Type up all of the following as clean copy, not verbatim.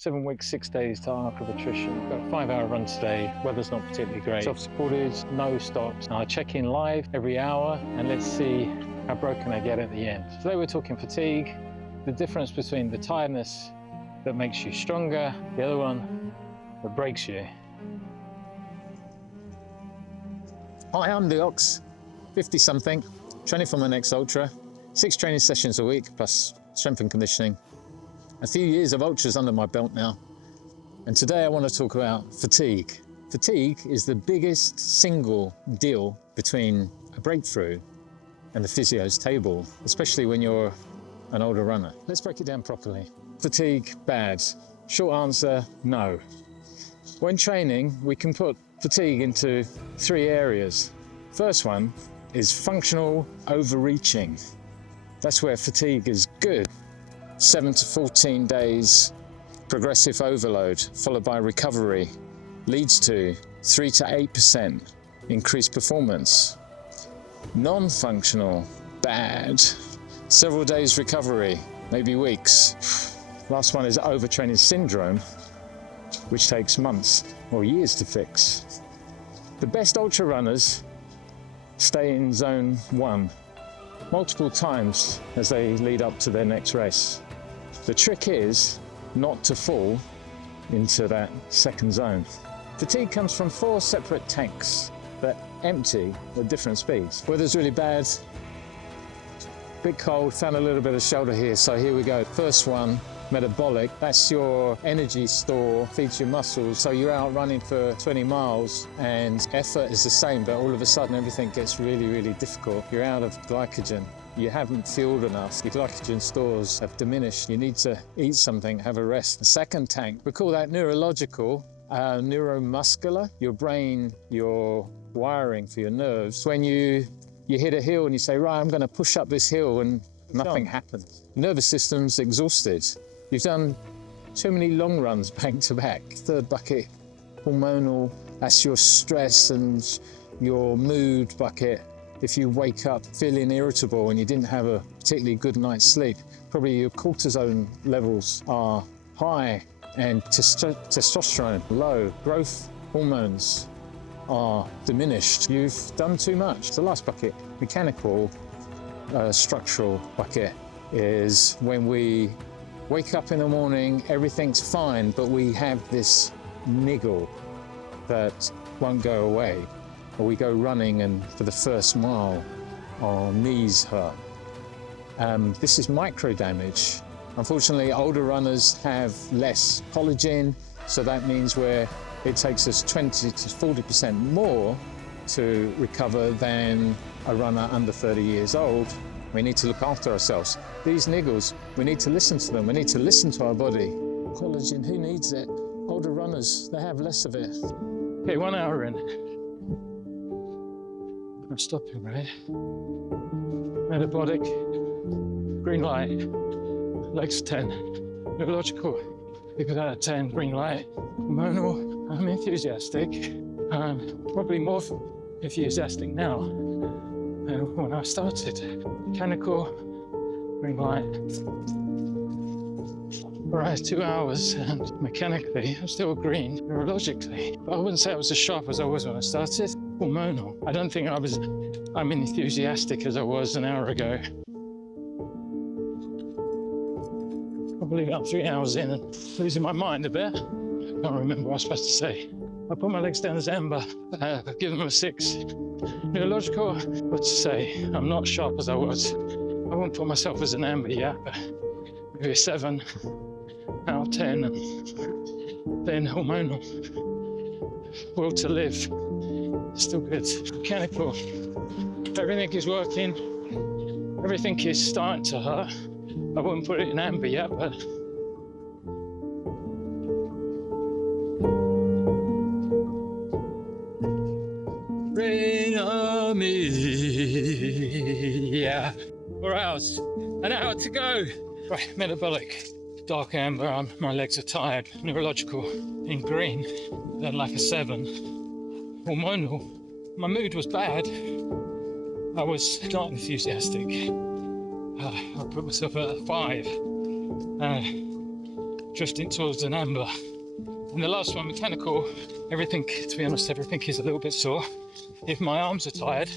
7 weeks, 6 days to Arc of Attrition. Got a 5-hour run today. Weather's not particularly great. Self-supported, no stops. I check in live every hour and let's see how broken I get at the end. Today we're talking fatigue, the difference between the tiredness that makes you stronger, the other one that breaks you. Hi, I'm the Ox, 50-something, training for my next ultra. 6 training sessions a week, plus strength and conditioning. A few years of ultras under my belt now. And today I want to talk about fatigue. Fatigue is the biggest single deal between a breakthrough and the physio's table, especially when you're an older runner. Let's break it down properly. Fatigue, bad. Short answer, no. When training, we can put fatigue into 3 areas. First one is functional overreaching. That's where fatigue is good. 7 to 14 days progressive overload followed by recovery leads to 3 to 8% increased performance. Non-functional, bad. Several days recovery, maybe weeks. Last one is overtraining syndrome, which takes months or years to fix. The best ultra runners stay in zone 1 multiple times as they lead up to their next race. The trick is not to fall into that second zone. Fatigue comes from 4 separate tanks that empty at different speeds. Weather's really bad, bit cold, found a little bit of shelter here, so here we go. First one, metabolic, that's your energy store, feeds your muscles. So you're out running for 20 miles and effort is the same, but all of a sudden everything gets really, really difficult. You're out of glycogen. You haven't fueled enough. Your glycogen stores have diminished. You need to eat something, have a rest. The second tank, we call that neurological, neuromuscular. Your brain, your wiring for your nerves. When you hit a hill and you say, right, I'm going to push up this hill, and nothing happens. Nervous system's exhausted. You've done too many long runs back to back. Third bucket, hormonal, that's your stress and your mood bucket. If you wake up feeling irritable and you didn't have a particularly good night's sleep, probably your cortisone levels are high and testosterone low. Growth hormones are diminished. You've done too much. The last bucket, mechanical, structural bucket, is when we wake up in the morning, everything's fine, but we have this niggle that won't go away. Or we go running and for the first mile, our knees hurt. This is micro damage. Unfortunately, older runners have less collagen, so that means where it takes us 20 to 40% more to recover than a runner under 30 years old. We need to look after ourselves. These niggles, we need to listen to them. We need to listen to our body. Collagen, who needs it? Older runners, they have less of it. Okay, 1 hour in. I'm stopping, right? Metabolic, green light, legs 10. Neurological, people out of 10, green light. Hormonal, I'm enthusiastic. I'm probably more enthusiastic now than when I started. Mechanical, green light. All right, 2 hours, and mechanically, I'm still green, neurologically. But I wouldn't say I was as sharp as I was when I started. Hormonal. I don't think I'm enthusiastic as I was an hour ago. Probably about 3 hours in and losing my mind a bit. I can't remember what I was supposed to say. I put my legs down as amber. I've given them a 6. Neurological, what to say? I'm not sharp as I was. I won't put myself as an amber yet, but maybe a 7 out of 10. And then hormonal. Will to live. Still good. Mechanical. Everything is working. Everything is starting to hurt. I wouldn't put it in amber yet, but rain on me. Yeah. 4 hours. An hour to go. Right, metabolic. Dark amber, my legs are tired. Neurological in green, then like a 7. Hormonal, my mood was bad. I was not enthusiastic. I put myself at a 5. drifting towards an amber. And the last one, mechanical, everything, to be honest, everything is a little bit sore. If my arms are tired,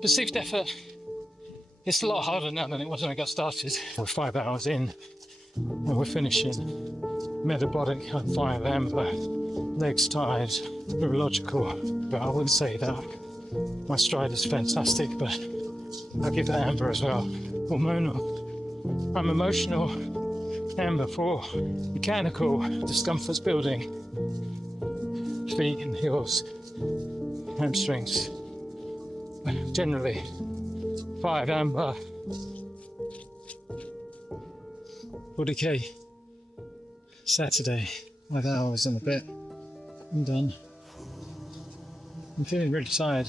perceived effort, it's a lot harder now than it was when I got started. We're 5 hours in and we're finishing. Metabolic at 5 amber, legs tired, neurological. But I wouldn't say that my stride is fantastic, but I'll give that amber as well. Hormonal, I'm emotional, amber 4. Mechanical, discomfort's building. Feet and heels, hamstrings. Generally, 5 amber. 40k. Saturday, 5 hours and a bit. I'm done. I'm feeling really tired.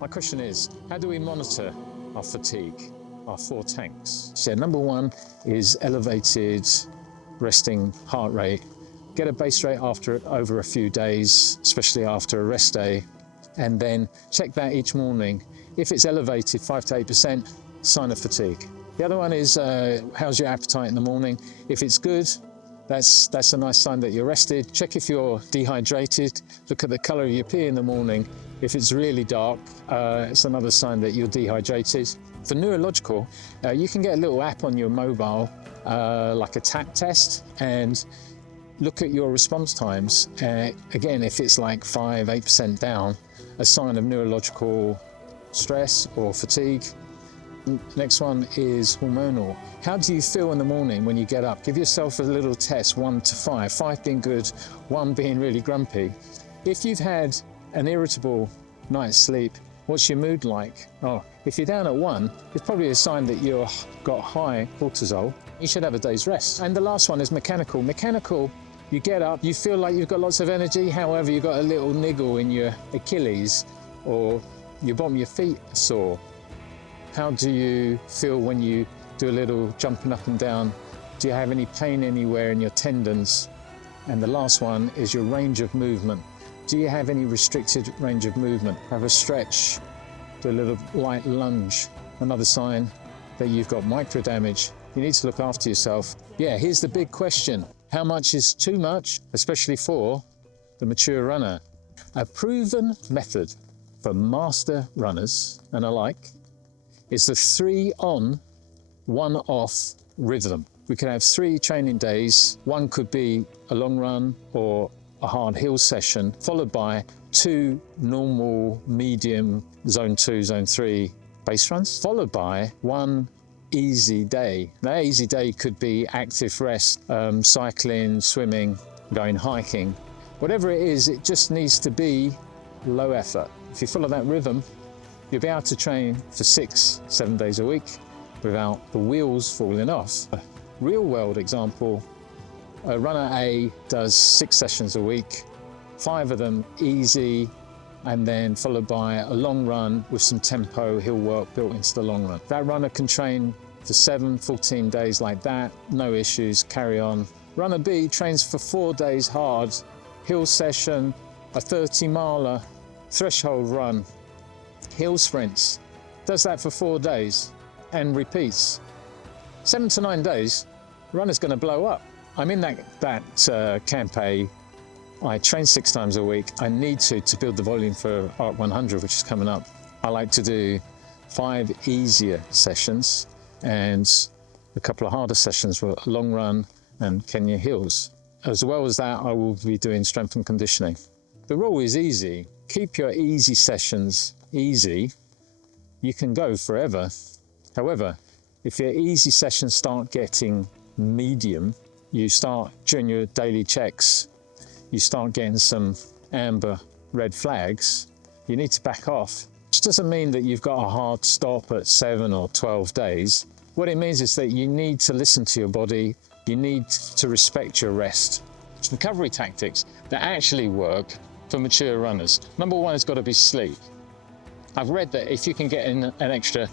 My question is, how do we monitor our fatigue, our 4 tanks? So number 1 is elevated resting heart rate. Get a base rate after over a few days, especially after a rest day, and then check that each morning. If it's elevated 5 to 8%, sign of fatigue. The other one is how's your appetite in the morning? If it's good, that's a nice sign that you're rested. Check if you're dehydrated. Look at the colour of your pee in the morning. If it's really dark, it's another sign that you're dehydrated. For neurological, you can get a little app on your mobile, like a tap test, and look at your response times. Again, if it's like 5, 8% down, a sign of neurological stress or fatigue. Next one is hormonal. How do you feel in the morning when you get up? Give yourself a little test, 1 to 5, 5 being good, 1 being really grumpy. If you've had an irritable night's sleep, what's your mood like? Oh, if you're down at 1, it's probably a sign that you've got high cortisol. You should have a day's rest. And the last one is mechanical. Mechanical, you get up, you feel like you've got lots of energy, however, you've got a little niggle in your Achilles or your bottom of your feet sore. How do you feel when you do a little jumping up and down? Do you have any pain anywhere in your tendons? And the last one is your range of movement. Do you have any restricted range of movement? Have a stretch, do a little light lunge. Another sign that you've got micro damage. You need to look after yourself. Yeah, here's the big question. How much is too much, especially for the mature runner? A proven method for master runners and alike is the 3 on, 1 off rhythm. We can have 3 training days. One could be a long run or a hard hill session, followed by 2 normal, medium, zone 2, zone 3 base runs, followed by 1 easy day. That easy day could be active rest, cycling, swimming, going hiking. Whatever it is, it just needs to be low effort. If you follow that rhythm, you'll be able to train for 6, 7 days a week without the wheels falling off. A real world example, runner A does 6 sessions a week, 5 of them easy, and then followed by a long run with some tempo hill work built into the long run. That runner can train for 7, 14 days like that, no issues, carry on. Runner B trains for 4 days hard, hill session, a 30-miler, threshold run, hill sprints, does that for 4 days and repeats. 7 to 9 days, the runner's going to blow up. I'm in that Camp A. I train 6 times a week. I need to build the volume for Arc 100, which is coming up. I like to do 5 easier sessions and a couple of harder sessions for long run and Kenya hills. As well as that, I will be doing strength and conditioning. The rule is easy. Keep your easy sessions easy. You can go forever. However, if your easy sessions start getting medium, you start during your daily checks, you start getting some amber red flags, you need to back off. Which doesn't mean that you've got a hard stop at 7 or 12 days. What it means is that you need to listen to your body, you need to respect your rest. Recovery tactics that actually work for mature runners. Number 1 has got to be sleep. I've read that if you can get in an extra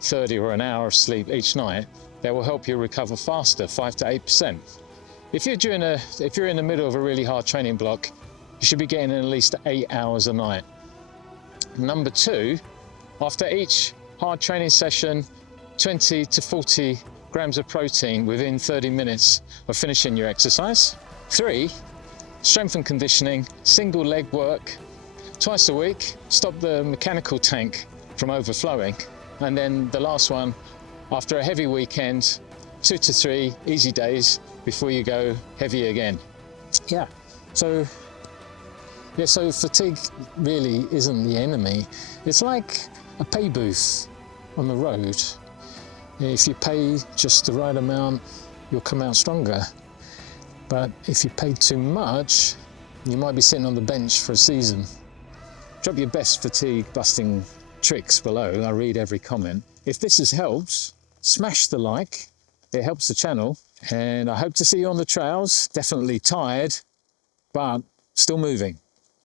30 or an hour of sleep each night, that will help you recover faster, 5 to 8%. If you're in the middle of a really hard training block, you should be getting in at least 8 hours a night. Number 2, after each hard training session, 20 to 40 grams of protein within 30 minutes of finishing your exercise. 3, strength and conditioning, single leg work, twice a week, stop the mechanical tank from overflowing. And then the last one, after a heavy weekend, 2 to 3 easy days before you go heavy again. So fatigue really isn't the enemy. It's like a pay booth on the road. If you pay just the right amount, you'll come out stronger. But if you pay too much, you might be sitting on the bench for a season. Drop your best fatigue busting tricks below. I read every comment. If this has helped, smash the like. It helps the channel. And I hope to see you on the trails. Definitely tired, but still moving.